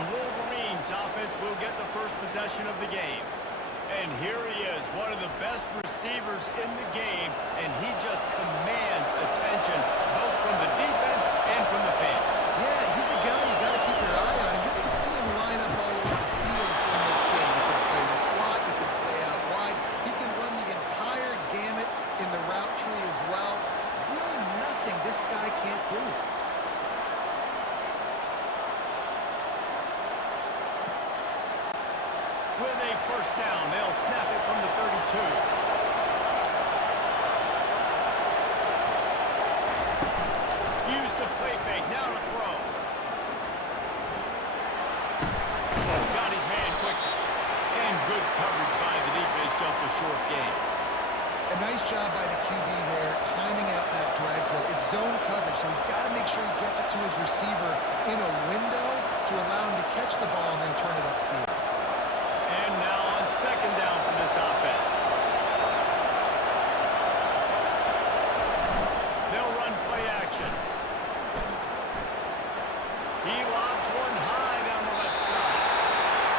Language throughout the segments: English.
The Wolverines offense will get the first possession of the game. And here he is, one of the best receivers in the game, and he just commands attention both from the defense and from the fans. Yeah, he's a guy you got to keep your eye on. You're going to see him line up all over the field in this game. He can play in the slot, he can play out wide, he can run the entire gamut in the route tree as well. Really nothing this guy can't do. With a first down, they'll snap it from the 32. Use the play fake, now to throw. Got his man quickly. And good coverage by the defense, just a short gain. A nice job by the QB there, timing out that drag throw. It's zone coverage, so he's got to make sure he gets it to his receiver in a window to allow him to catch the ball and then turn it upfield. And now on second down for this offense. They'll run play action. He lobs one high down the left side.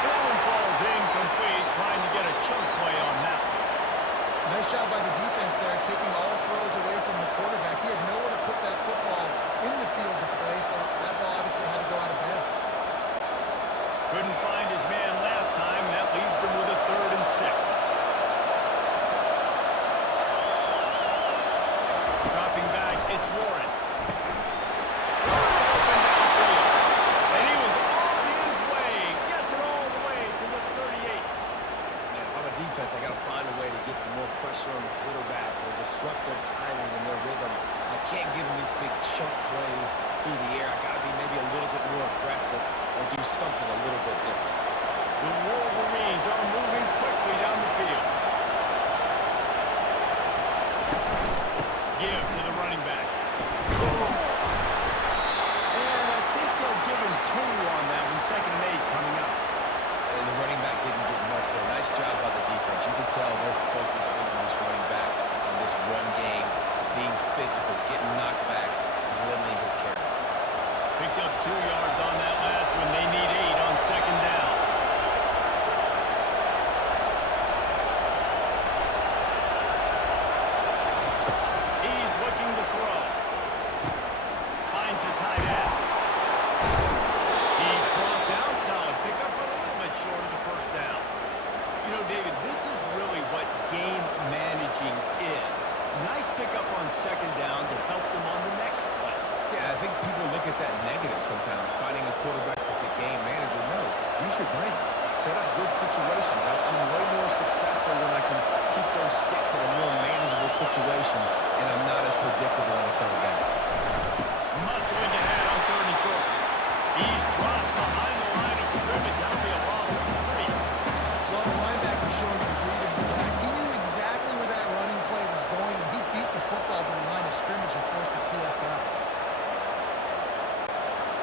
That one falls incomplete, trying to get a chunk play on that one. Nice job by the defense there, taking all throws away from the quarterback. He had nowhere to put that football in the field to play, so that ball obviously had to go out of bounds. Couldn't find his man last time. That leaves them with a 3rd and 6. Dropping back, it's Warren. Open downfield. And he was on his way. Gets it all the way to the 38. Man, if I'm a defense, I got to find a way to get some more pressure on the quarterback or disrupt their timing and their rhythm. I can't give them these big chunk plays through the air. I got to be maybe a little bit more aggressive or do something a little bit different. The Wolverines are moving quickly down the field. Give to the running back. And I think they'll give him 2 on that one. 2nd and 8 coming up. And the running back didn't get much there. Nice job by the defense. You can tell they're focused in on this running back, on this run game, being physical, getting knockbacks, and limiting his carries. Picked up 2 yards on that last one. They need 8 on second down. He's looking to throw. Finds the tight end. He's brought down solid. Pick up a little bit short of the first down. You know, David, this is really what game managing is. Nice pickup on second down to help them on the next play. Yeah, I think people look at that negative sometimes, finding a quarterback that's a game manager. No, use your brain. Set up good situations. I'm way more successful when I can keep those sticks in a more manageable situation, and I'm not as predictable on a third down. Muscling ahead on 3rd and short. He's dropped behind the line of scrimmage. That'll be a loss of 3. Well, the linebacker showing the freedom to act. He knew exactly where that running play was going, and he beat the football to the line of scrimmage and forced the TFL.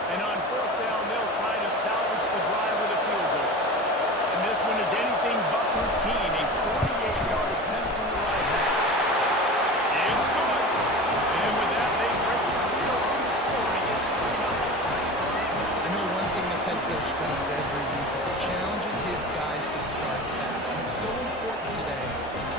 And on 4th down, they'll try to salvage the drive with a field goal. And this one is anything but routine. A 48-yard attempt from the right hash. It's good. And with that, they break the seal on the scoring. It's 3-0. I know one thing this head coach does every week is he challenges his guys to start fast. And it's so important today,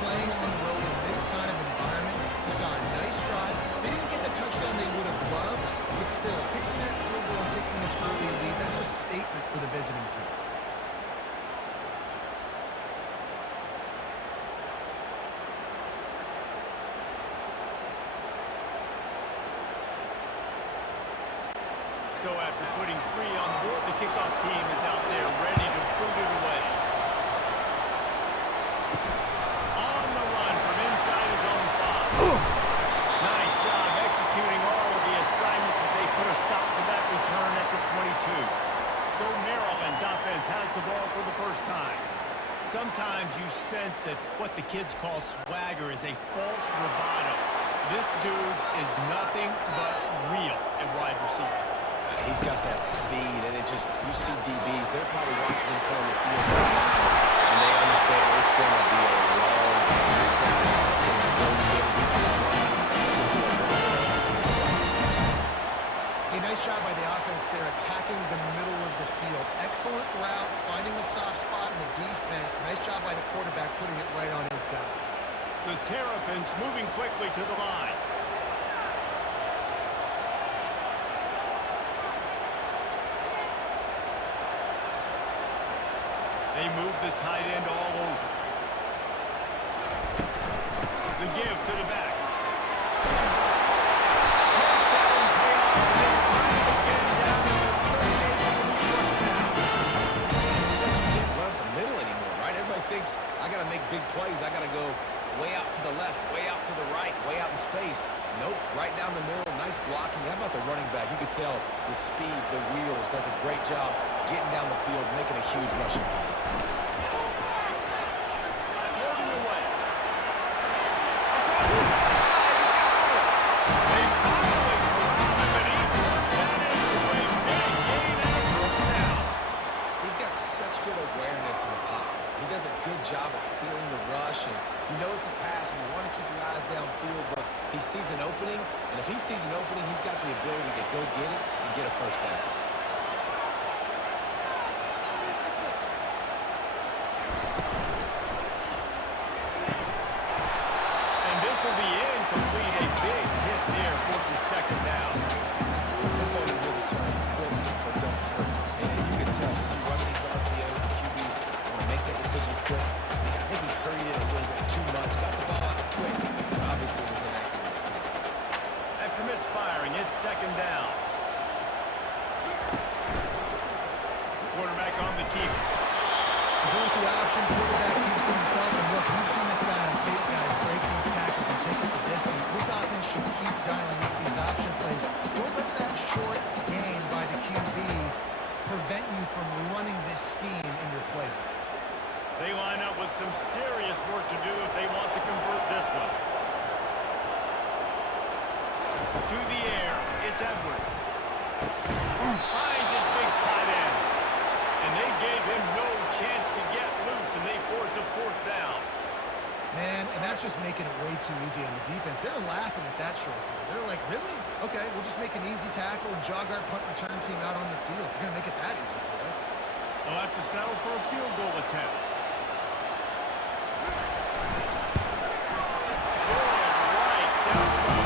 playing on the road in this kind of environment. You saw a nice drive. They didn't get the touchdown they would have loved, but still, kicking that field goal and taking this early lead, that's a statement for the visiting team. So after putting 3 on the board, the kickoff team is out there ready to boot it away. On the run from inside his own 5. Nice job executing all of the assignments as they put a stop to that return at the 22. So Maryland's offense has the ball for the first time. Sometimes you sense that what the kids call swagger is a false bravado. This dude is nothing but real at wide receiver. He's got that speed, and it just, you see DBs, they're probably watching him play on the field right now, and they understand it's going to be a long game. This guy can go get it, he can run, A nice job by the offense there, attacking the middle of the field. Nice job by the quarterback putting it right on his guy. The Terrapins moving quickly to the line. They move the tight end all over. The give to the back. Makes that one pay off, and they finally get him down to the 38 on the first down. Such a can't run up the middle anymore, right? Everybody thinks I got to make big plays. I got to go way out to the left, way out to the right, way out in space. Nope, right down the middle. Nice blocking. How about the running back? You could tell the speed, the wheels, does a great job getting down the field, making a huge rushing play. Floating away. Across the 25, he's got more. They finally corral him, and he turns that into a big gain and a first down. He's got such good awareness in the pocket. He does a good job of feeling the rush, and you know it's a pass, and you want to keep your eyes downfield, but he sees an opening, and if he sees an opening, he's got the ability to go get it and get a first down. And this will be incomplete. A big hit there forces second down. Football is really turn quick, but don't hurt. And you can tell when you run these RPOs, the QBs want to make that decision quick. I think he hurried it a little bit too much, got the ball out quick, but obviously it was inaccurate response. After misfiring, it's second down. Quarterback on the keep. Go with the option, quarterback keeps himself, and look, you've seen this guy on tape, guys, break these tackles and take it the distance. This offense should keep dialing up these option plays. Don't let that short gain by the QB prevent you from running this scheme in your playbook. They line up with some serious work to do if they want to convert this one. To the air, it's Edwards. Finds his big tight end. And they gave him no chance to get loose, and they force a fourth down. Man, and that's just making it way too easy on the defense. They're laughing at that short game. They're like, really? Okay, we'll just make an easy tackle and jog our punt return team out on the field. We're going to make it that easy for us. They'll have to settle for a field goal attempt. Right down the bar.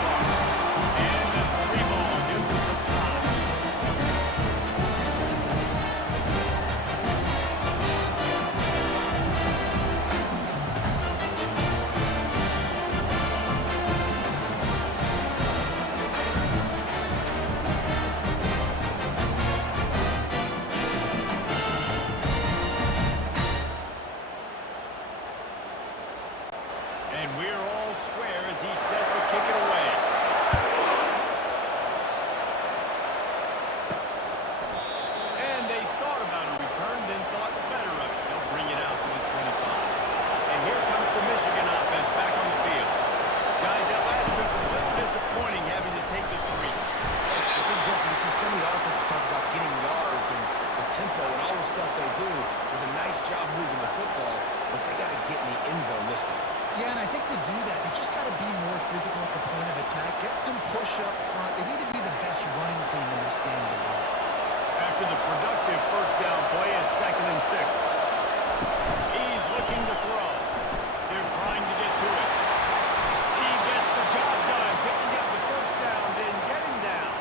And the 3-ball gives us a tie. And we're all square as he's set to kick it away. And they thought about a return, then thought better of it. They'll bring it out to the 25. And here comes the Michigan offense back on the field. Guys, that last trip was a little disappointing having to take the 3. I think, Jesse, you see some of the offenses talk about getting yards and the tempo and all the stuff they do. It was a nice job moving the football, but they got to get in the end zone this time. Yeah, and I think to do that, they just got to be more physical at the point of attack, get some push up front. They need to be the best running team in this game to win. After the productive first down play at 2nd and 6. He's looking to throw. They're trying to get to it. He gets the job done, picking up the first down, then getting down.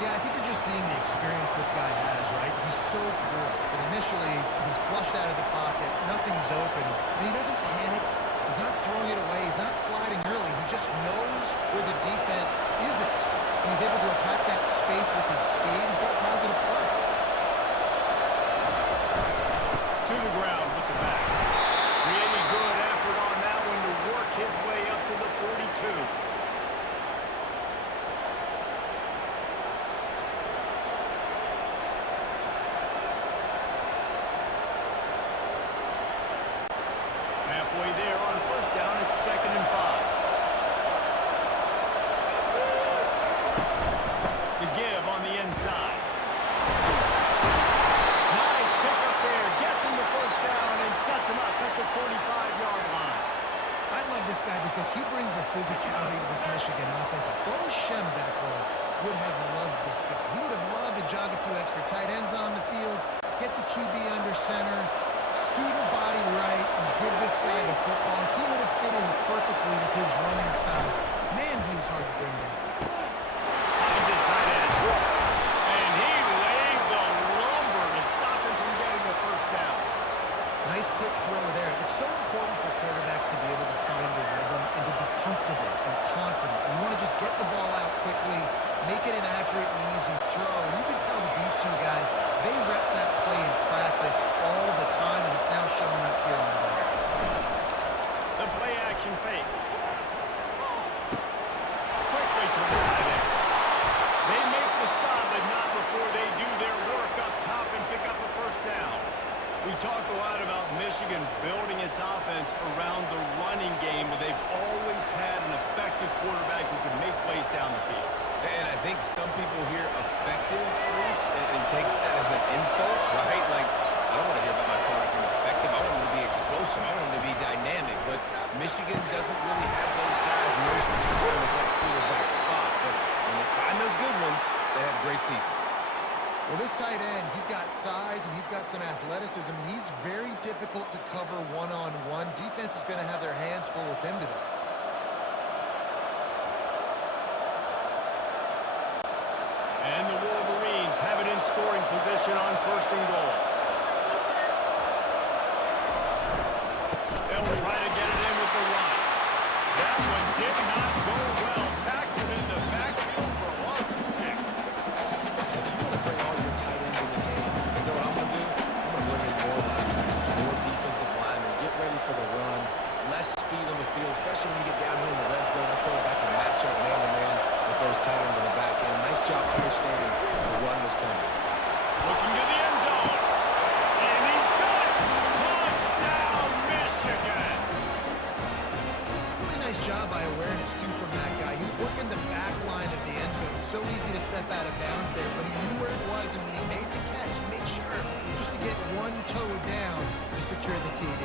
Yeah, I think you're just seeing the experience this guy has, right? He's so poised that initially he's flushed out of the pocket, nothing's open, and he doesn't panic. He's not throwing it away. He's not sliding early. He just knows where the defense isn't. And he's able to attack that space with his speed and get a positive play. To the ground with the back. Really good effort on that one to work his way up to the 42. Halfway there on first down, it's 2nd and 5. The give on the inside. Nice pick up there, gets him the first down. Nice quick throw there. It's so important for quarterbacks to be able to find a rhythm and to be comfortable and confident. You want to just get the ball out quickly, make it an accurate and easy throw. And you can tell that these two guys, they rep that play in practice all the time, and it's now showing up here on the bench. The play action fake. Quickly to the tight end. They make the stop, but not before they do their work up top and pick up a first down. We talk a lot about Michigan building its offense around the running game, but they've always had an effective quarterback who can make plays down the field. And I think some people hear effective, Reese, and take that as an insult, right? Like, I don't want to hear about my quarterback being effective. I want him to be explosive. I want him to be dynamic. But Michigan doesn't really have those guys most of the time at that quarterback spot. But when they find those good ones, they have great seasons. Well, this tight end, he's got size and he's got some athleticism, and he's very difficult to cover one-on-one. Defense is going to have their hands full with him today. And the Wolverines have it in scoring position on first and goal. They'll try to get it in with the run. That one did not go well. Tackled in the backfield for a loss of 6. If you want to bring all your tight ends in the game, you know what I'm going to do? I'm going to bring in more linemen, more defensive linemen, get ready for the run, less speed on the field, especially when you get down here in the red zone. I feel like I can match up man-to-man with those tight ends in the back end. Nice job understanding the run was coming. Looking to the end zone. And he's got it. Touchdown, Michigan. Really nice job by awareness, too, from that guy. He's working the back line of the end zone. It's so easy to step out of bounds there, but he knew where it was, and when he made the catch, he made sure just to get one toe down to secure the TD.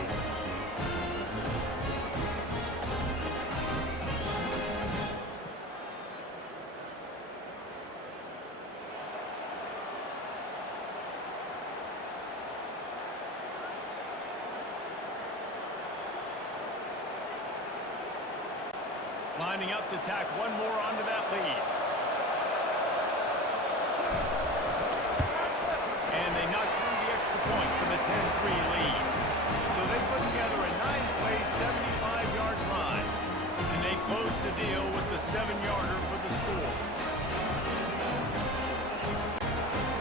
Lining up to tack one more onto that lead. And they knock through the extra point for the 10-3 lead. So they put together a 9-play, 75-yard drive. And they close the deal with the 7-yarder for the score.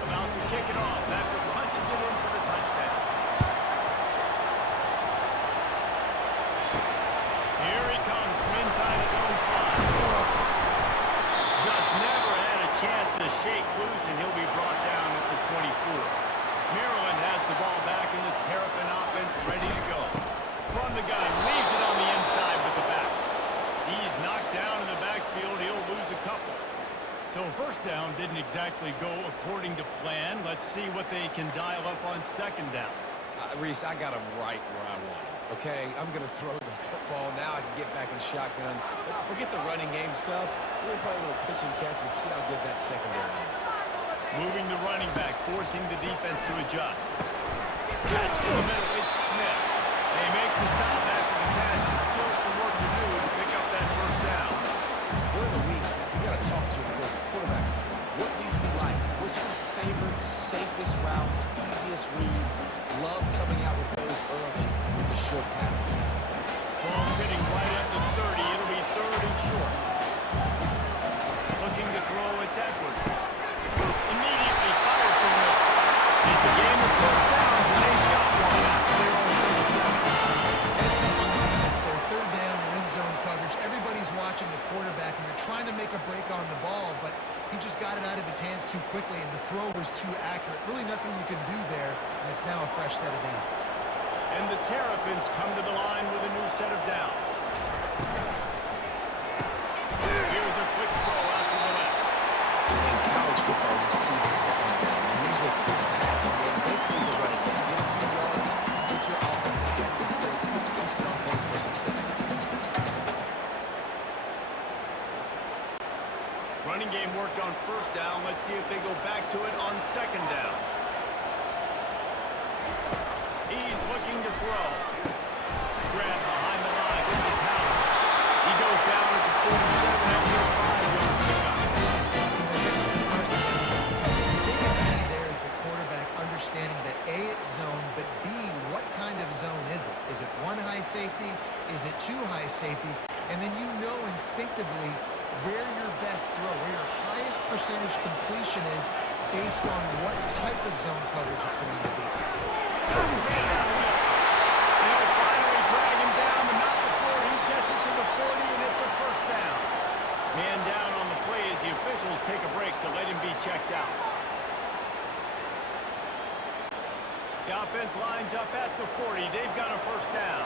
About to kick it off after punching it in for the touchdown. Here he comes from inside his own 5. Just never had a chance to shake loose, and he'll be brought down at the 24. Maryland has the ball back in the Terrapin offense ready to go. From the gun, leaves it on the inside with the back. He's knocked down in the backfield. He'll lose a couple. So first down didn't exactly go according to plan. Let's see what they can dial up on second down. Reese, I got him right where I want him. Okay, I'm going to throw the football. Now I can get back in shotgun. Forget the running game stuff. We're going to play a little pitch and catch and see how good that secondary is. Moving the running back, forcing the defense to adjust. Catch in the middle, it's Smith. They make the stop after the catch, and still some work to do to pick up that first down. During the week, you got to talk to your quarterback. What do you like? What's your favorite, safest routes, easiest reads? Love coming out with those early with the short passing game. Ball sitting right at the 30. It'll be third and short. Looking to throw, it's Edwards. Immediately fires to the middle. It's a game of first downs, and they've got one after their own 37. It's the defense, their third down, end zone coverage. Everybody's watching the quarterback, and they're trying to make a break on the ball, but he just got it out of his hands too quickly, and the throw was too accurate. Really nothing you can do there, and it's now a fresh set of downs. And the Terrapins come to the line with a new set of downs. Here's a quick throw out to the left. In college football, you see this a ton. Use a quick passing game. Basically, the running game. Get a few yards, put your offense ahead of mistakes, keeps it on pace for success. Running game worked on first down. Let's see if they go back to it on second down. He's looking to throw. Grab behind the line with the towel. He goes down at the 47 after a 5-yard zone is it? Is it one high safety? Is it two high safeties? And then you know instinctively where your best throw, where your highest percentage completion is based on what type of zone coverage it's going to be. They'll finally drag him down, but not before he gets it to the 40, and it's a first down. Man down on the play as the officials take a break to let him be checked out. The offense lines up at the 40. They've got a first down.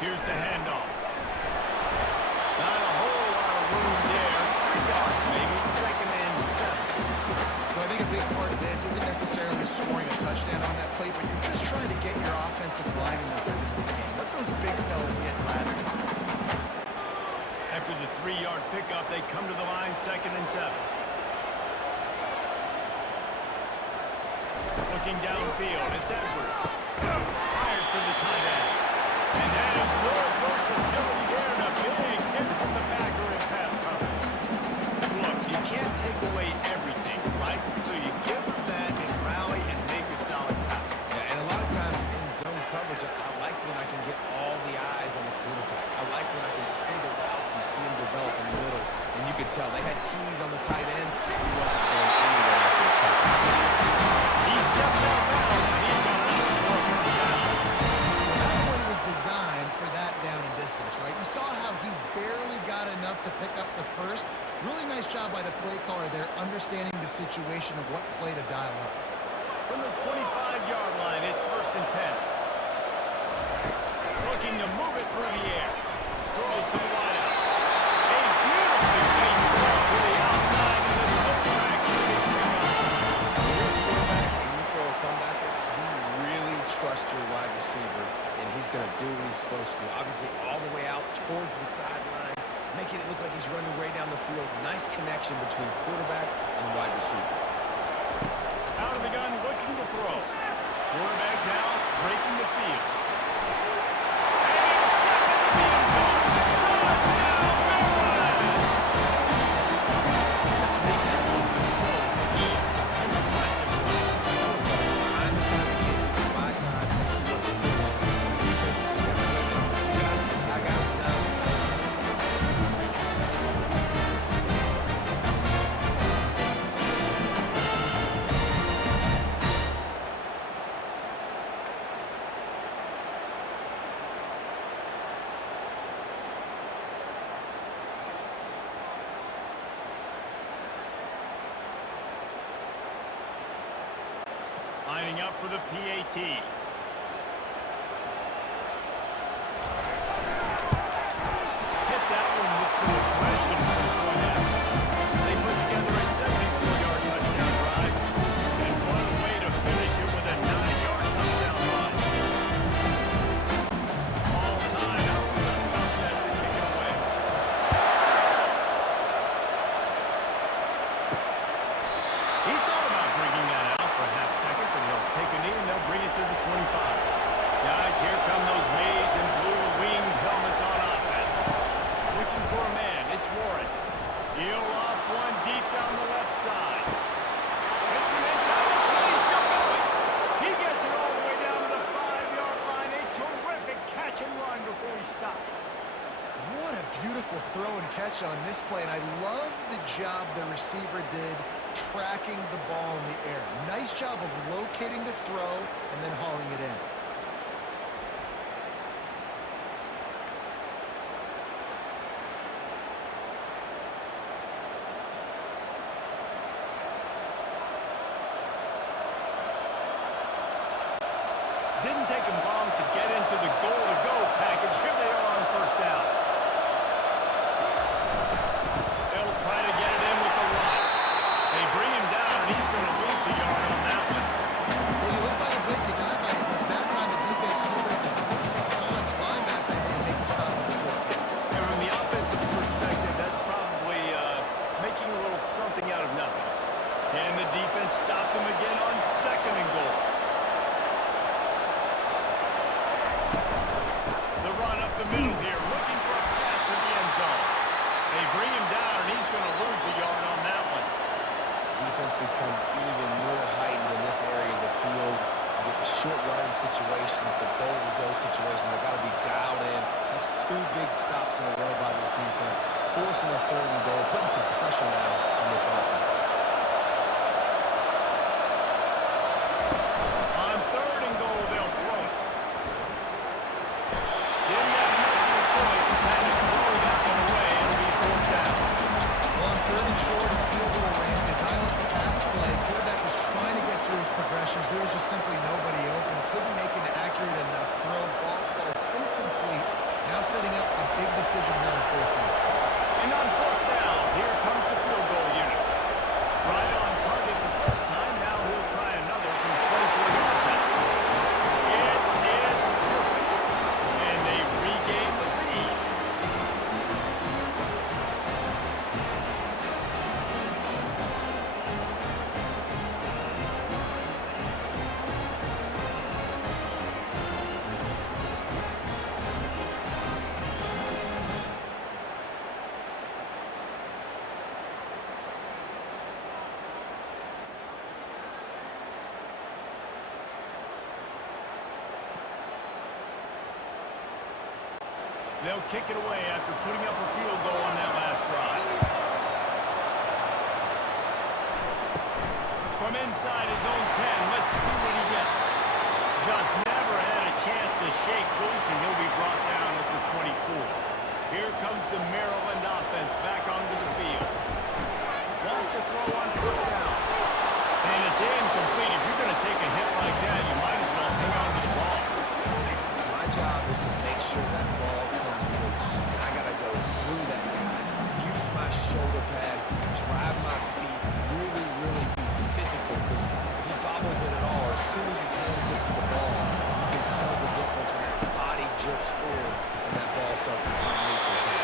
Here's the handoff. Not a whole lot of room there. 3 yards, maybe. Second and 7. So I think a big part of this isn't necessarily scoring a touchdown on that play, but you're just trying to get your offensive line in the rhythm of the game. Let those big fellas get lathered. After the 3-yard pickup, they come to the line, second and 7. Looking downfield, it's Edwards. Fires to the tight end. And that is good versatility there, and a big hit from the backer in pass coverage. Look, you can't take away everything, right? So you give them that and rally and make a solid tackle. Yeah, and a lot of times in zone coverage, I like when I can get all the eyes on the quarterback. I like when I can see the routes and see them develop in the middle. And you could tell they had keys on the tight end. He wasn't going anywhere after the cut. He steps out now, and he's got another first down. That play was designed for that down and distance, right? You saw how he barely got enough to pick up the first. Really nice job by the play caller there, understanding the situation of what play to dial up. From the 25-yard line, it's first and 10. Looking to move it through the air. Throws to the wideout. A beautifully placed ball to the outside, and the toe track to the pickup. When you're a quarterback and you throw a comebacker, you really trust your wide receiver, and he's going to do what he's supposed to do. Obviously, all the way out towards the sideline, making it look like he's running way down the field. Nice connection between quarterback and wide receiver. Out of the gun, looking to throw. Quarterback now breaking the field. And he'll step into the end zone. Touchdown, Maryland! This makes it look so easy. Impressive run. So impressive. Time and time again, you can buy time. He looks silly. The defense is just going to win him. I got him now. Lining up for the PAT. Hit that one with some aggression from the point after. They put together a 74-yard touchdown drive. And what a way to finish it with a 9-yard touchdown run. All time, now we're just about set to kick it away. He thought about bringing that out for a half second, but he'll take a knee and they'll bring it to the 25. Guys, here come those maize and blue winged helmets on offense. Looking for a man, it's Warren. He'll off one deep down the left side. Hits him inside the 20, still going. He gets it all the way down to the 5-yard line. A terrific catch and run before he stopped. What a beautiful throw and catch on this play, and I love the job the receiver did tracking the ball in the air. Nice job of locating the throw and then hauling it in. Didn't take him long to get into the goal-to-go package. Here they are on first down. They'll try to get it in with the run. They bring him down, and he's going to lose a yard on that one. Well, you look by the blitz, you dive by the blitz. That even more heightened in this area of the field. You get the short yard situations, the goal-to-go situations. They've got to be dialed in. That's 2 big stops in a row by this defense, forcing a 3rd and goal, putting some pressure now on this offense. On 3rd and goal, they'll throw it. Didn't have much of a choice. Just had to throw that one away. It'll be 4th down. Well, on 3rd and short and field goal range, they dial up the pass play. Quarterback was trying to get through his progressions. There was just simply nobody open. Couldn't make an accurate enough throw. Ball falls incomplete. Now setting up a big decision here in 4th down. And on 4th down, here comes the field goal unit. Right on target the first time. Now he'll try another from 24 yards out. It is perfect. And they regain the lead. They'll kick it away after putting up a field goal on that last drive. From inside his own 10, let's see what he gets. Just never had a chance to shake loose, and he'll be brought down at the 24. Here comes the Maryland offense back onto the field. Wants to throw on 1st down. And it's incomplete. If you're going to take a hit like that, you might as well hang on to the ball. My job is to make sure that ball comes loose. And I got to go through that guy, use my shoulder pad, drive my feet, really, really be physical. Because if he bobbles it at all, as soon as his hand gets to the ball, you can tell the difference when that body jerks forward and that ball starts to come loose and play.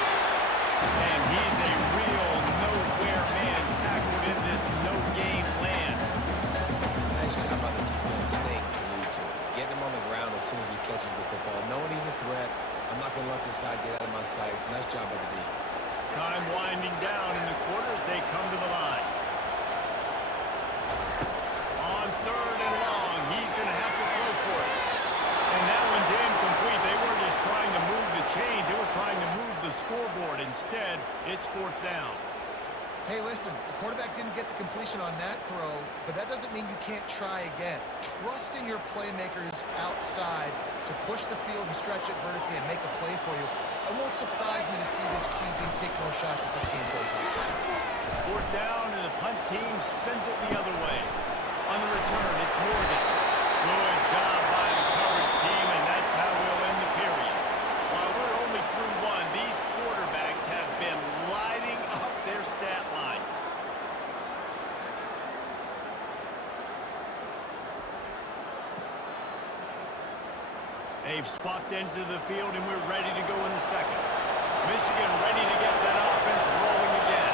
And he's a real nowhere man tackled in this no-game land. Nice job by the defense staying glued to it. Getting him on the ground as soon as he catches the football. Knowing he's a threat, I'm not going to let this guy get out of my sights. Nice job by the D. Time winding down in the quarter as they come to the line. On 3rd and long, he's going to have to throw for it. And that one's incomplete. They weren't just trying to move the chains. They were trying to move the scoreboard. Instead, it's 4th down. Hey, listen, the quarterback didn't get the completion on that throw, but that doesn't mean you can't try again. Trust in your playmakers outside to push the field and stretch it vertically and make a play for you. It won't surprise me to see this QB take more shots as this game goes on. 4th down, and the punt team sends it the other way. On the return, it's Morgan. Good job by the coverage team, and that's how we'll end the period. While we're only through 1, these quarterbacks have been lighting up their stat lines. They've swapped into the field, and we're ready to go in the second. Michigan ready to get that offense rolling again.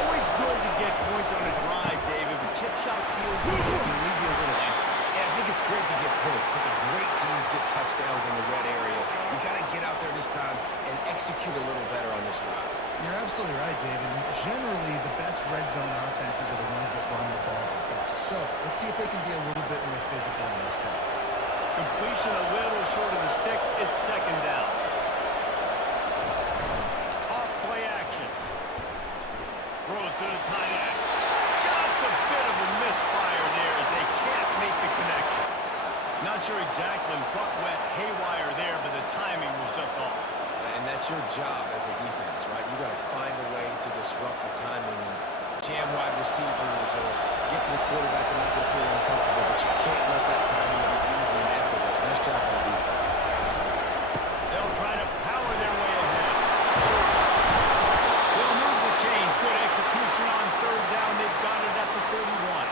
Always good to get points on a drive, David, but chip shot field goals can leave you a little empty. Yeah, I think it's great to get points, but the great teams get touchdowns in the red area. You got to get out there this time and execute a little better on this drive. You're absolutely right, David. Generally, the best red zone offenses are the ones that run the ball the best. So, let's see if they can be a little bit more physical in this game. Completion a little short of the sticks. It's 2nd down. Off play action. Throws to the tight end. Just a bit of a misfire there as they can't make the connection. Not sure exactly what went haywire there, but the timing was just off. And that's your job as a defense, right? You got to find a way to disrupt the timing and jam wide receivers or get to the quarterback and make him feel uncomfortable, but you can't let that timing be easy and effortless. Nice job by the defense. They'll try to power their way ahead. They'll move the chains. Good execution on 3rd down. They've got it at the 41.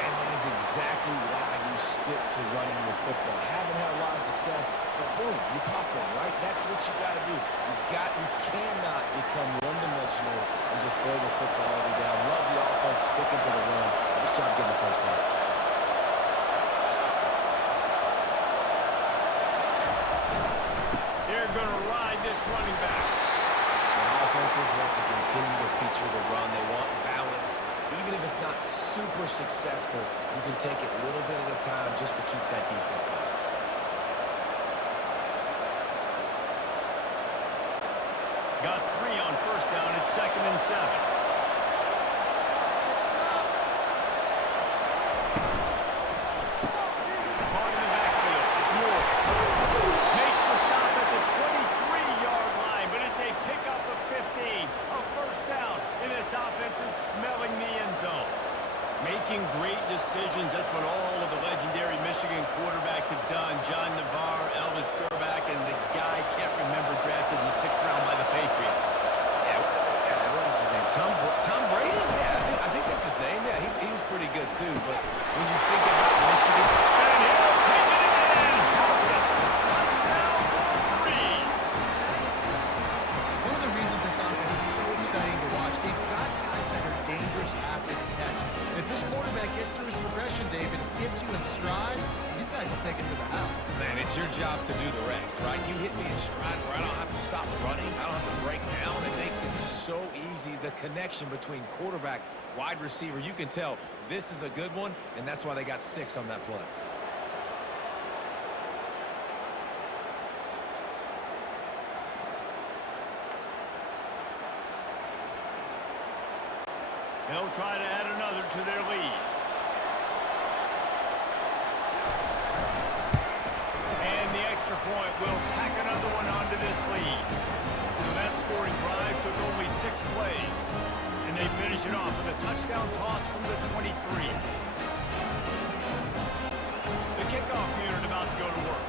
And that is exactly why you stick to running the football. Haven't had a lot of success, but boom, you pop one, right? That's what you got to do. You cannot become one-dimensional and just throw the football every down. Love the offense sticking to the run. Nice job getting the 1st down. They're going to ride this running back. And offenses want to continue to feature the run. They want balance. even if it's not super successful, you can take it little bit at a time just to keep that defense honest. Got 3 on first down. It's 2nd and 7. Caught in the backfield. It's Moore. Makes the stop at the 23-yard line, but it's a pickup of 15. A first down, and this offense is smelling the end zone. Making great decisions. That's what all of the legendary Michigan quarterbacks have done. John Navarre, Elvis Grbac, and the guy can't remember drafted in the 6th round by the Patriots. Yeah, what was his name? Tom Brady? Yeah, I think that's his name. Yeah, he was pretty good too. But when you think about Michigan, And he'll take it in. Wilson, touchdown, Wolverines. One of the reasons this offense is so exciting to watch, they've got guys that are dangerous after the catch. If this quarterback gets through his progression, David, hits you in stride, these guys will take it to the house. man, it's your job to do the rest, right? You hit me in stride where I don't have to stop running. I don't have to break down. It makes it so easy. The connection between quarterback, wide receiver, you can tell this is a good one, and that's why they got 6 on that play. They'll try to add another to their lead. And the extra point will tack another one onto this lead. So that scoring drive took only 6 plays. And they finish it off with a touchdown toss from the 23. The kickoff unit about to go to work.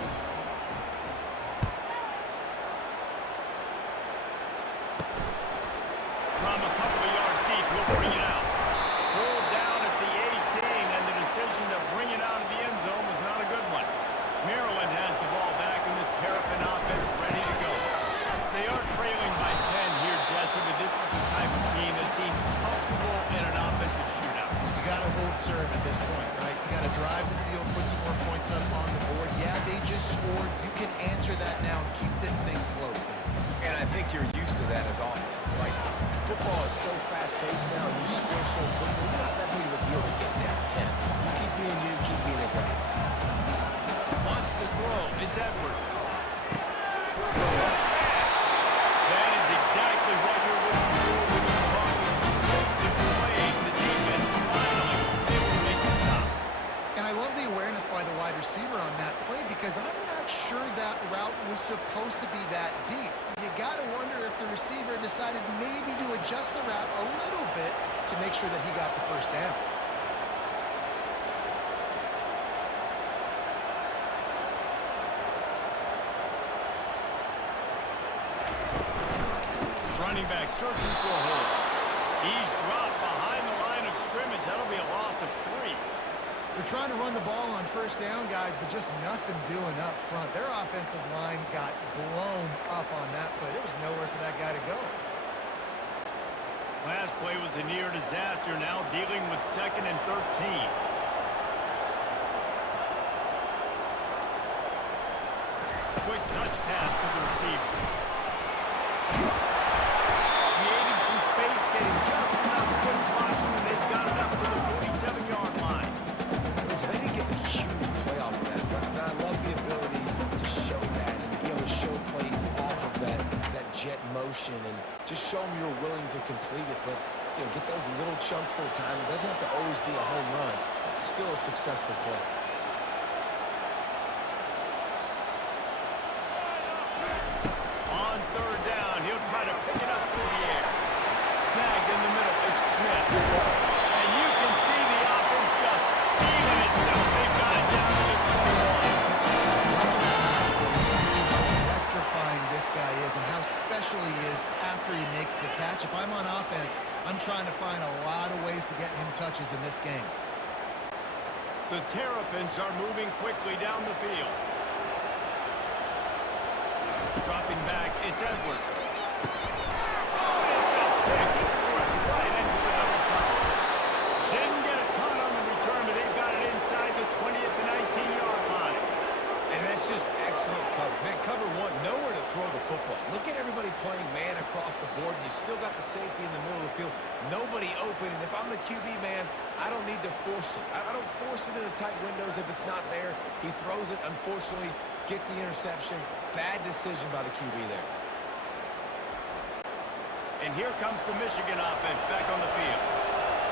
From a couple of yards deep, he'll bring it out. Pulled down at the 18, and the decision to bring it out of the end zone was not a good one. Maryland has the ball back, and the Terrapin offense ready to go. They are trailing by 10 here, Jesse, but this is the type of team that seems comfortable in an offensive shootout. You got to hold serve at this point, right? You got to drive the field, put some more points up on the board. Yeah, they just scored. You can answer that now and keep this thing close. And I think you're used to that as offense. Like, football is so fast-paced now, and you score so quickly. It's not that big of a deal to get down 10. You keep being you, keep being aggressive. Wants to throw. It's Edwards. That is exactly what you're looking for when you're talking explosive plays. The defense finally able to make the stop. And I love the awareness by the wide receiver on that play because I'm not sure that route was supposed to be that deep. You got to wonder if the receiver decided maybe to adjust the route a little bit to make sure that he got the first down. Running back searching for a hole. He's dropped behind the line of scrimmage. That'll be a loss of 3. They're trying to run the ball on first down, guys, but just nothing doing up front. Their offensive line got blown up on that play. There was nowhere for that guy to go. Last play was a near disaster. Now dealing with 2nd and 13. Quick touch pass to the receiver. Creating some space, getting just enough good blocking, and they've got it up to the 47-yard line. Listen, they didn't get the huge play off of that, but I love the ability to show that and be able to show plays off of that jet motion and just show them you're willing to complete it. But, you know, get those little chunks at a time. It doesn't have to always be a home run. It's still a successful play. On 3rd down, he'll try to pick it up through the air. Snagged in the middle, it's Smith. And you can see the offense just feeling itself. They've got it down to the 21. Electrifying this guy is and how special he is after he makes the catch. If I'm on offense, I'm trying to find a lot of ways to get him touches in this game. The Terrapins are moving quickly down the field. Dropping back, it's Edwards. Oh, it's a pick. He threw it right into the double cover. Didn't get a ton on the return, but they've got it inside the 20th and 19-yard line. And that's just excellent coverage. Man, cover one, nowhere to throw the football. Look at everybody playing man across the board, and you still got the safety in the middle of the field. Nobody open, and if I'm the QB, man, I don't need to force it. I don't force it into tight windows if it's not there. He throws it, unfortunately, gets the interception. Bad decision by the QB there. And here comes the Michigan offense back on the field.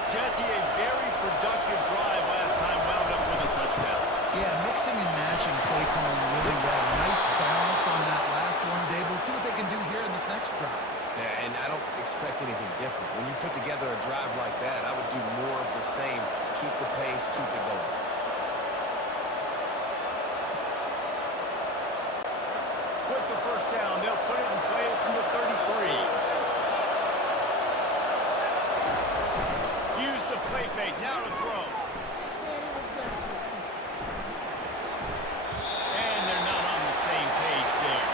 Jesse, a very productive drive last time, wound up with a touchdown. Yeah, mixing and matching play calling really well. Nice balance on that last one, Dave. Let's see what they can do here in this next drive. Yeah, and I don't expect anything different. When you put together a drive like that, I would do more of the same. Keep the pace, keep it going. With the first down, they'll put it in play from the 33. Use the play fake, now to throw. And they're not on the same page there.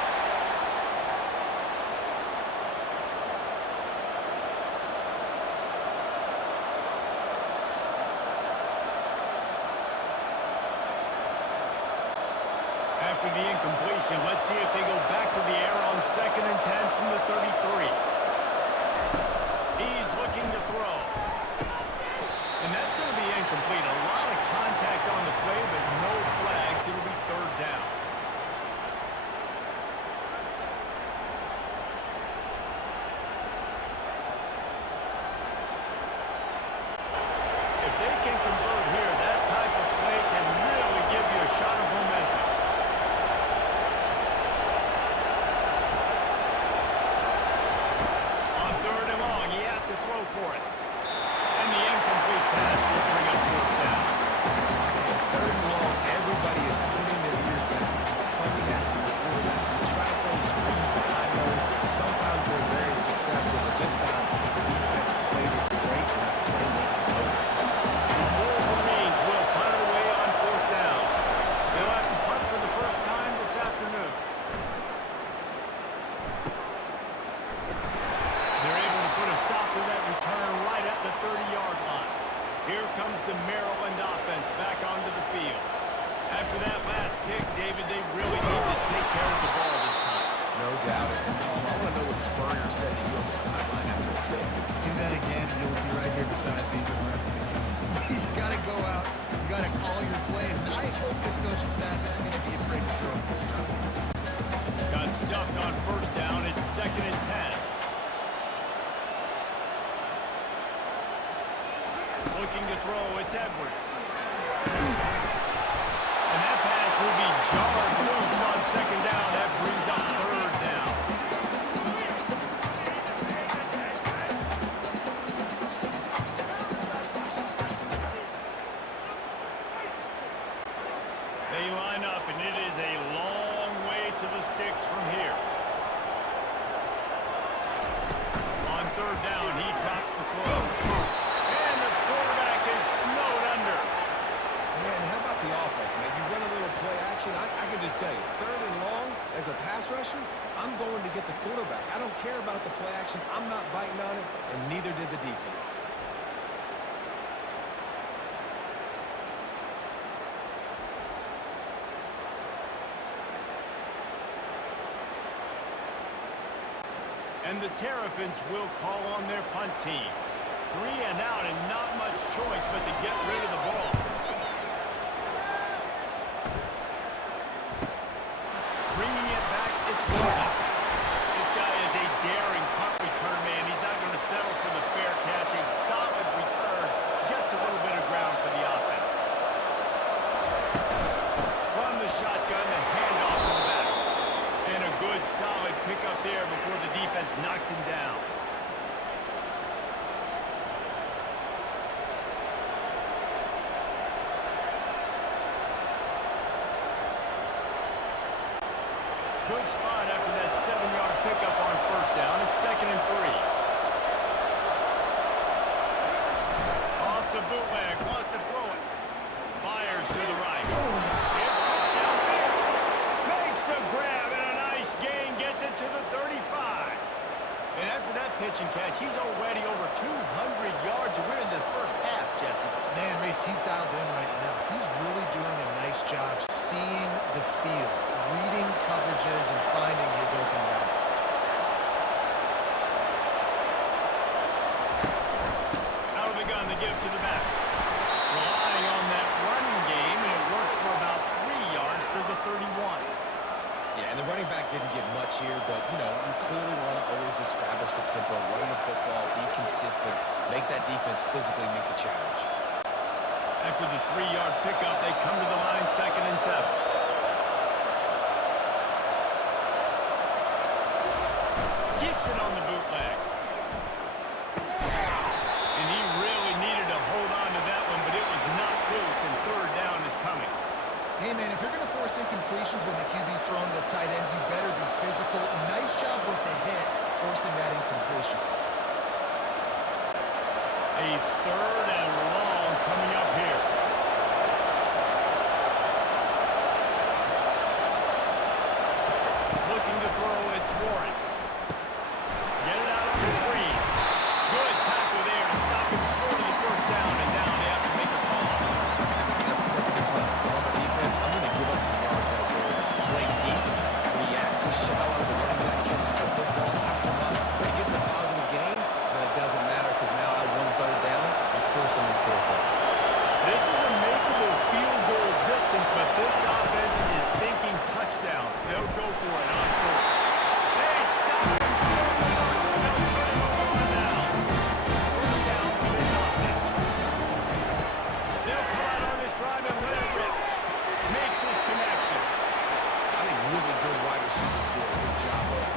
After the incompletion, let's see if they go back to the air on 2nd and 10 from the 33. He's looking to throw. And that's going to be incomplete. A lot of contact on the play, but no flags. It'll be 3rd down. If they can convert here, that type of play can really give you a shot of momentum. On 3rd and long, he has to throw for it. And the incomplete pass will bring up 4th down. 3rd and long, everybody is putting their ears back, coming after the quarterback. You try to throw screens behind those. Sometimes they're very successful, but this time the defense played it great, and that play made it over. The Wolverines will punt it away on 4th down. They'll have to punt for the first time this afternoon. They're able to put a stop to that return right at the 30-yard line. Here comes the Maryland offense back onto the field. After that last pick, David, they really need to take care of the ball this time. No doubt. And Paul, I want to know what Spurrier said to you on the sideline after the kick. Do that again, and you'll be right here beside me for the rest of the game. You got to go out. You got to call your plays. And I hope this coaching staff isn't going to be afraid to throw it this route. Got stuffed on 1st down. It's 2nd and 10. Looking to throw, it's Edwards. And that pass will be jarred loose on 2nd down. That brings up 3rd down. They line up, and it is a long way to the sticks from here. On 3rd down, he drops the throw. And the quarterback is snowed under. Man, how about the offense, man? You run a little play action. I can just tell you, 3rd and long, as a pass rusher, I'm going to get the quarterback. I don't care about the play action. I'm not biting on it, and neither did the defense. And the Terrapins will call on their punt team. 3 and out and not much choice but to get rid of the ball. Bringing it back, it's Gordon. This guy is a daring punt return man. He's not going to settle for the fair catch. A solid return. Gets a little bit of ground for the offense. From the shotgun, the handoff to the back. And a good, solid pickup there before the defense knocks him down. Good spot after that 7-yard pickup on 1st down. It's 2nd and 3. Off the bootleg, wants to throw it. Fires to the right. It's caught downfield. Makes the grab and a nice gain. Gets it to the 35. And after that pitch and catch, he's already over 200 yards. We're in the first half, Jesse. Man, Reese, he's dialed in right now. He's really doing a nice job seeing the field, reading coverages, and finding his open man. After the 3-yard pickup, they come to the line 2nd and 7. Gibson on the bootleg. And he really needed to hold on to that one, but it was not loose, and 3rd down is coming. Hey, man, if you're going to force incompletions when the QB's throwing to the tight end, you better be physical. Nice job with the hit, forcing that incompletion. A 3rd and long coming up here. Looking to throw, it's Warren. Get it out on the screen. Good tackle there to stop him short of the 1st down, and now they have to make a call. That's perfectly fine. On the defense, I'm going to give up some yards right there. Play deep, react to shallow. The running back catches the football, knock him up. He gets a positive gain, but it doesn't matter because now I won 3rd down and forced him in 4th down. This is a makeable field goal distance, but this offense is thinking touchdowns. They'll go for it on 4th. They stop him short of the mark, and they'll put him on now. 1st down for this offense. They'll come out on this drive and let it rip. Makes his connection. I think really good wide receivers do a good job of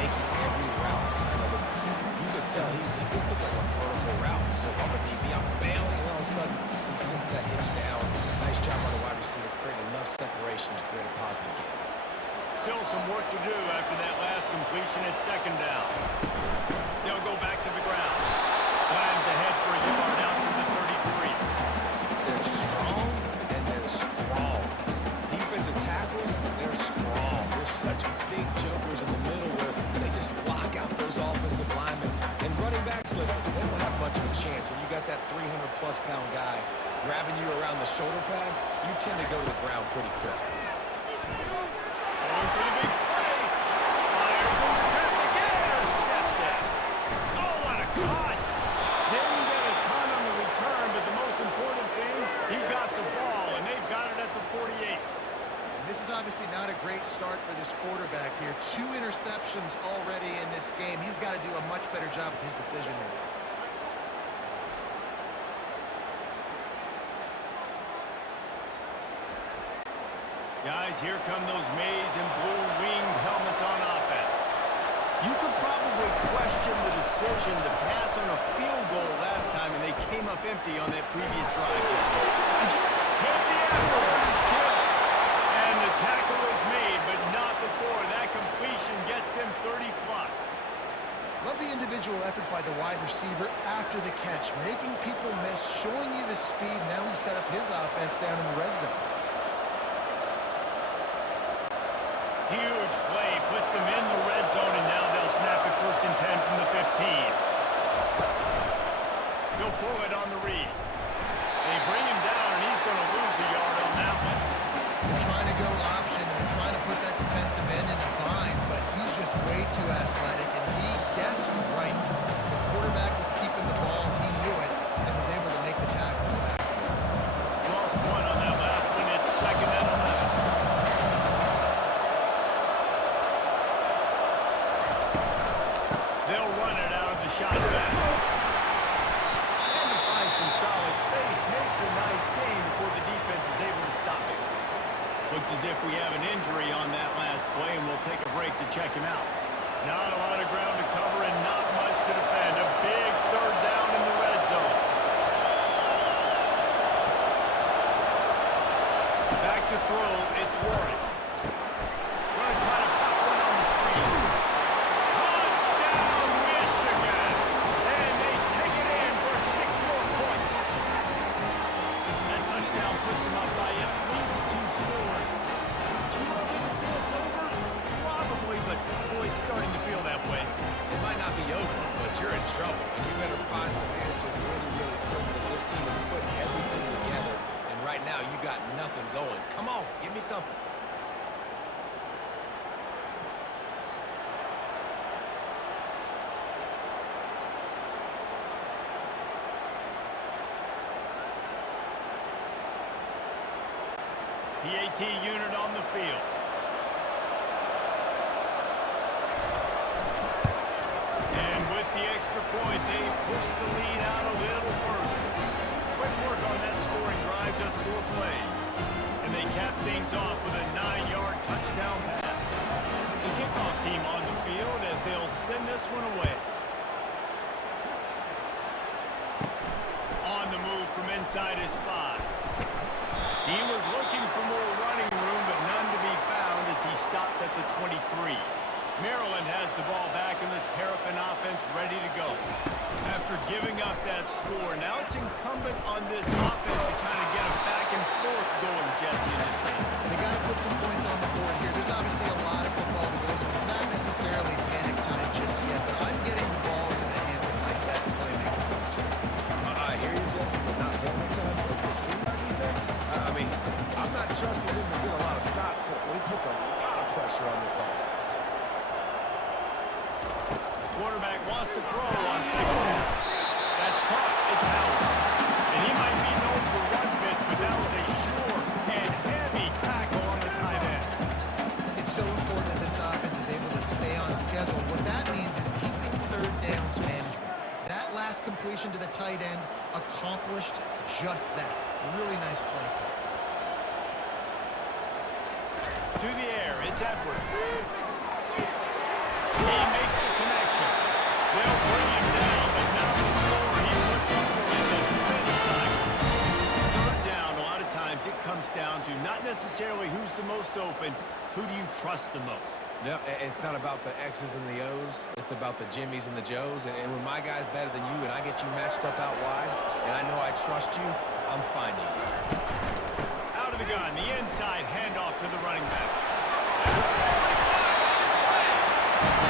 making every route kind of look the same. You could tell this looked like a vertical route. So if I'm a DB, I'm bailing, and all of a sudden he sends that hitch down. Nice job on the wide receiver, creating enough separation to create a positive gain. Still some work to do after that last completion at 2nd down. They'll go back to the ground. Times ahead for a yard out to the 33. They're strong and they're strong. Defensive tackles, they're strong. They're such big jokers in the middle where they just lock out those offensive linemen. And running backs, listen, they don't have much of a chance. When you got that 300-plus pound guy grabbing you around the shoulder pad, you tend to go to the ground pretty quick. Going for the big play. Fires into traffic. Intercepted. Oh, what a cut. Didn't get a ton on the return, but the most important thing, he got the ball, and they've got it at the 48. And this is obviously not a great start for this quarterback here. 2 interceptions already in this game. He's got to do a much better job with his decision-making. Guys, here come those maize and blue winged helmets on offense. You could probably question the decision to pass on a field goal last time, and they came up empty on that previous drive, Jesse. Hit the afterwards kick. And the tackle is made, but not before that completion gets them 30-plus. Love the individual effort by the wide receiver after the catch, making people miss, showing you the speed. Now he set up his offense down in the red zone. Huge play, puts them in the red zone, and now they'll snap it 1st and 10 from the 15. They'll pull it on the read. They bring him down, and he's going to lose a yard on that one. They're trying to go option, and they're trying to put that defensive end in a bind, but he's just way too athletic, and he guessed right. The quarterback was keeping the ball, he knew it, and was able to make the tackle in the backfield. Lost one on that last one. It's 2nd and 11. They'll run it out of the shot back. And he finds some solid space, makes a nice gain before the defense is able to stop it. Looks as if we have an injury on that last play, and we'll take a break to check him out. Not a lot of ground to cover and not much to defend. A big 3rd down in the red zone. Back to throw, it's Warren. Going to try to pop one on the screen. Touchdown, Michigan! And they take it in for 6 more points. That touchdown puts them up by at least 2 scores. Too early to say it's over? Probably, but boy, it's starting to feel that way. It might not be over, but you're in trouble, and you better find some answers really, really quickly. This team has put everything together, and right now you got nothing going. Come on, give me something. PAT unit on the field. And with the extra point, they push the lead out a little further. quick work on that scoring drive, just 4 plays. And they cap things off with a 9-yard touchdown pass. The kickoff team on the field as they'll send this one away. On the move from inside his 5. He was looking for more running room, but none to be found as he stopped at the 23. Maryland has the ball back and the Terrapin offense ready to go. After giving up that score, now it's incumbent on this offense to kind of get a back and forth going, Jesse, in this game. They got to put some points on the board here. There's obviously a lot of football to go, so it's not necessarily panic time just yet, but I'm getting the ball into the hands of my best playmakers on this field. I hear you, Jesse, but not panic time. But you see my defense? I mean, I'm not trusting him to get a lot of stops, so he puts a lot of pressure on this offense. Quarterback wants to throw on second down. That's caught. It's Howard. And he might be known for run fits, but that was a sure and heavy tackle on the tight end. It's so important that this offense is able to stay on schedule. What that means is keeping third downs management. That last completion to the tight end accomplished just that. Really nice play. To the air, it's Edwards. He makes the connection. They'll bring him down, but not before he put people in the spin cycle. Third down, a lot of times it comes down to not necessarily who's the most open, who do you trust the most? Yep, it's not about the X's and the O's. It's about the Jimmys and the Joes. And when my guy's better than you and I get you matched up out wide, and I know I trust you, I'm finding you. Out of the gun, the inside handoff to the running back.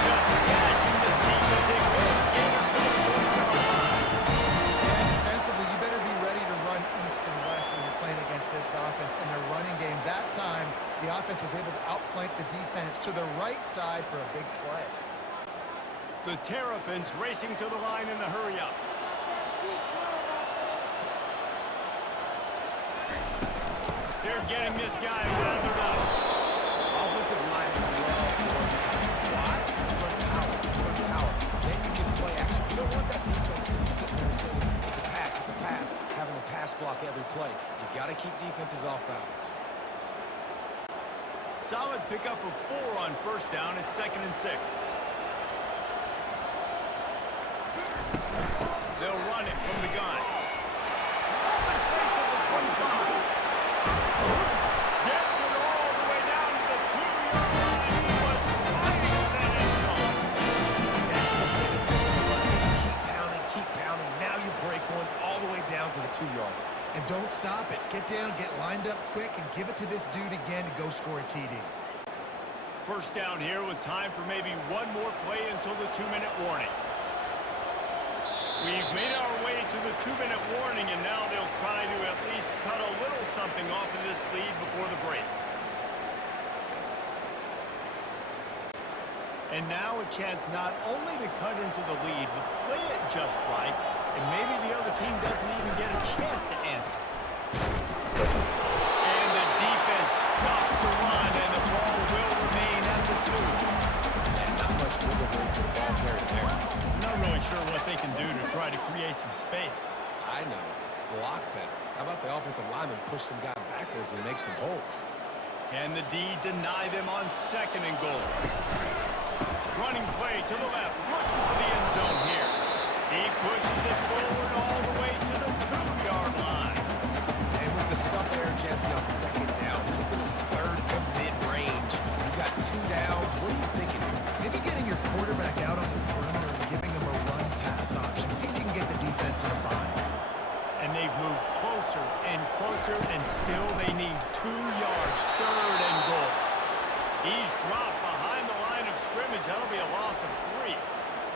Just cashing this defensive gainer to the 4-yard line. Yeah, defensively, you better be ready to run east and west when you're playing against this offense and their running game. That time, the offense was able to outflank the defense to the right side for a big play. The Terrapins racing to the line in a hurry-up. They're getting this guy lathered up. Offensive linemen love to run. Why? Run power. Run power. Then you can play action. You don't want that defense to be sitting there saying, it's a pass, having to pass block every play. You got to keep defenses off balance. Solid pickup of 4 on first down. It's 2nd and 6. They'll run it from the gun. Open space at the 25. Gets it all the way down to the 2-yard line. He was fighting for that end zone. That's the benefit of the run. Keep pounding. Now you break one all the way down to the 2-yard. And don't stop it. Get down, get lined up quick, and give it to this dude again to go score a TD. First down here with time for maybe one more play until the 2-minute warning. We've made our way to the 2-minute warning, and now they'll try to at least cut a little something off of this lead before the break. And now a chance not only to cut into the lead, but play it just right, and maybe the other team doesn't even get a chance to answer. And the defense stops the run, and the ball will remain at the 2. And not much wiggle room for the ball carrier there. Not really sure what they can do to try to create some space. I know. Block better. How about the offensive lineman push some guy backwards and make some holes? Can the D deny them on 2nd and goal? Running play to the left, looking for the end zone here. He pushes it forward all the way to the 2-yard line. And with the stuff there, Jesse, on 2nd down, this is the 3rd to mid-range. You got 2 downs. What are you thinking here? Maybe getting your quarterback out on the perimeter and giving him a run-pass option. See if you can get the defense in a bind. And they've moved closer and closer, and still they need 2 yards, 3rd and goal. He's dropped behind the line of scrimmage. That'll be a loss of 3.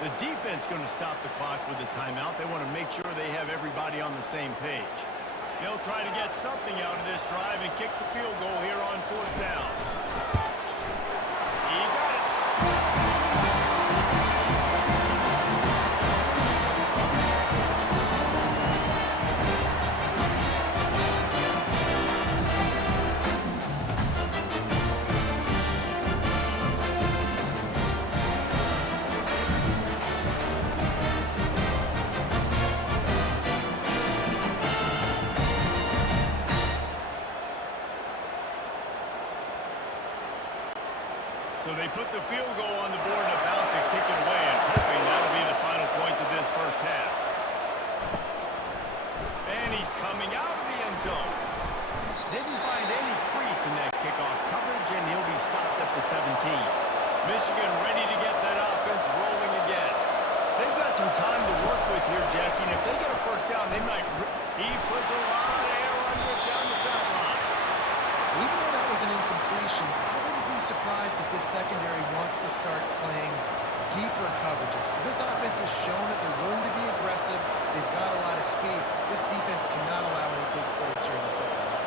The defense going to stop the clock with a timeout. They want to make sure they have everybody on the same page. They'll try to get something out of this drive and kick the field goal here on 4th down. He got it. So they put the field goal on the board and about to kick it away and hoping that'll be the final points of this first half. And he's coming out of the end zone. Didn't find any crease in that kickoff coverage, and he'll be stopped at the 17. Michigan ready to get that offense rolling again. They've got some time to work with here, Jesse, and if they get a first down, they might... He puts a lot of air under it down the sideline. Even though that was an incompletion, I wouldn't be surprised if this secondary wants to start playing deeper coverages, because this offense has shown that they're willing to be aggressive. They've got a lot of speed. This defense cannot allow any big plays here in the second half.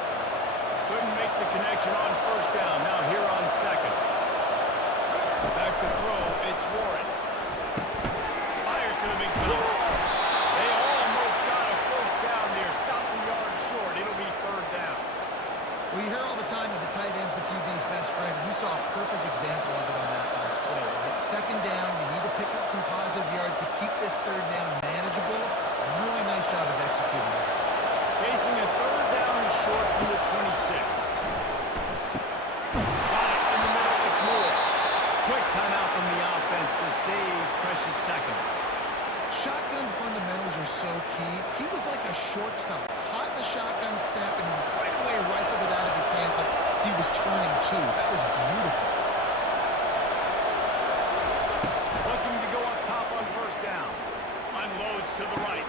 Couldn't make the connection on first down. Now here on second. Back to throw. It's Warren. Fires to the big fella. They almost got a first down there. Stopped the yard short. It'll be third down. Well, you hear all the time that the tight end's the QB's best friend. You saw a perfect example of it on that last play. Right? Second down, you need to pick up some positive yards to keep this third down manageable. Really nice job of executing that. Facing a third down and short from the 26. Got it in the middle. It's Moore. Quick timeout from the offense to save precious seconds. Shotgun fundamentals are so key. He was like a shortstop. Caught the shotgun snap and right away rifled it out of his hands like he was turning two. That was beautiful. Looking to go up top on first down. Unloads to the right.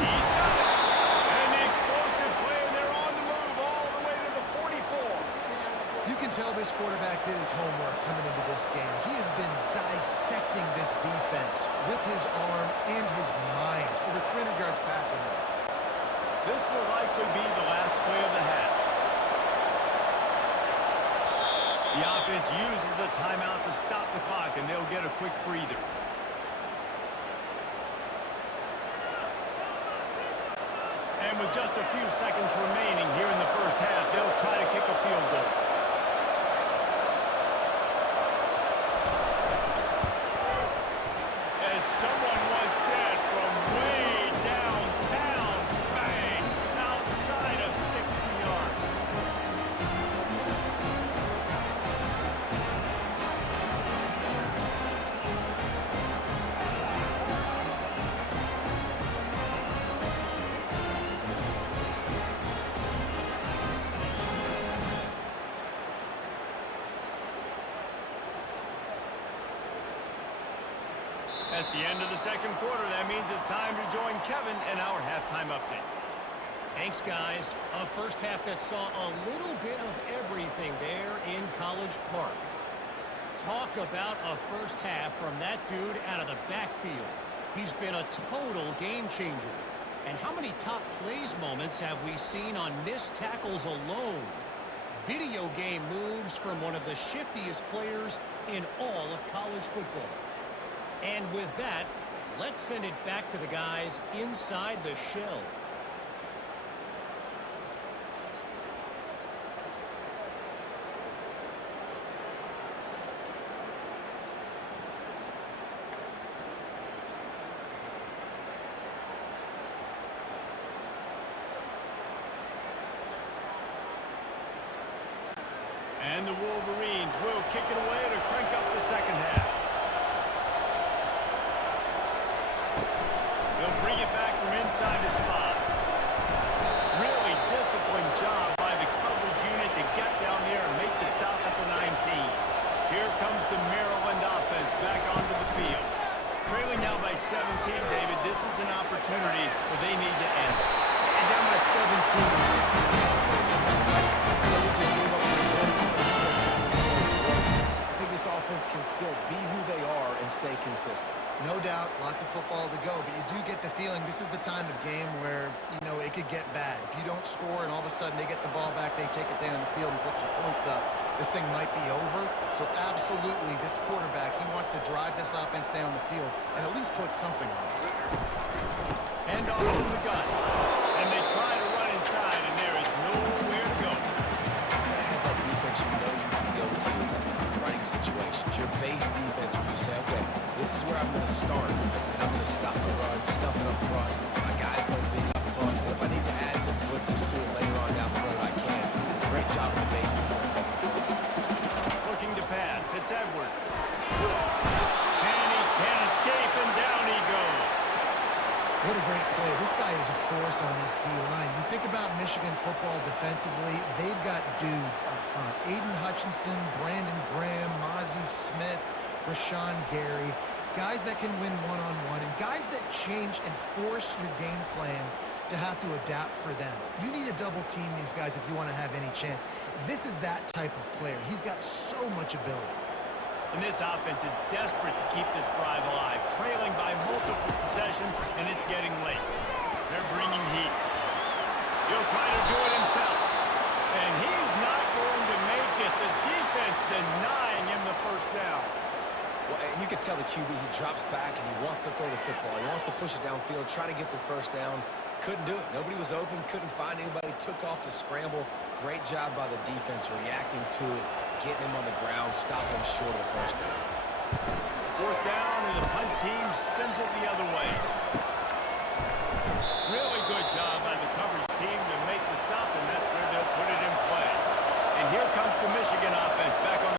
He's got it. And the explosive play, and they're on the move all the way to the 44. You can tell this quarterback did his homework coming into this game. He has been dissecting this defense with his arm and his mind. Over 300 yards passing. This will likely be the last play of the half. The offense uses a timeout to stop the clock, and they'll get a quick breather. And with just a few seconds remaining here in the first half, they'll try to kick a field goal. As someone once said, from way downtown, bang, outside of 60 yards. That's the end of the second quarter. That means it's time to join Kevin in our halftime update. Thanks, guys. A first half that saw a little bit of everything there in College Park. Talk about a first half from that dude out of the backfield. He's been a total game changer. And how many top plays moments have we seen on missed tackles alone? Video game moves from one of the shiftiest players in all of college football. And with that, let's send it back to the guys inside the shell. And the Wolverines will kick it away to crank up the second half. They'll bring it back from inside the spot. Really disciplined job by the coverage unit to get down there and make the stop at the 19. Here comes the Maryland offense back onto the field. Trailing now by 17, David. This is an opportunity where they need to answer. And down by 17. I think this offense can still be who they are and stay consistent. No doubt, lots of football to go, but you do get the feeling this is the time of game where, you know, it could get bad. If you don't score and all of a sudden they get the ball back, they take it down the field and put some points up, this thing might be over. So absolutely, this quarterback, he wants to drive this offense down the field and at least put something on it. Hand off to the gun. And they try to run inside, and there is nowhere to go. You gotta have that defense you know you can go to in running situations. Your base defense where you say, okay, this is where I'm going to start, and I'm going to stop the run, stuff it up front. My guy's going to be up front. And if I need to add some blitzes to it later on down the road, I can. Great job of the base defense. Looking to pass. It's Edwards. way, this guy is a force on this D-line. You think about Michigan football defensively, they've got dudes up front. Aiden Hutchinson, Brandon Graham, Mozzie Smith, Rashawn Gary. Guys that can win one-on-one and guys that change and force your game plan to have to adapt for them. You need to double team these guys if you want to have any chance. This is that type of player. He's got so much ability. And this offense is desperate to keep this drive alive, trailing by multiple possessions, and it's getting late. They're bringing heat. He'll try to do it himself. And he's not going to make it. The defense denying him the first down. Well, you can tell the QB, he drops back and he wants to throw the football. He wants to push it downfield, try to get the first down. Couldn't do it. Nobody was open, couldn't find anybody, took off to scramble. Great job by the defense reacting to it, getting him on the ground, stopping him short of the first down. Fourth down, and the punt team sends it the other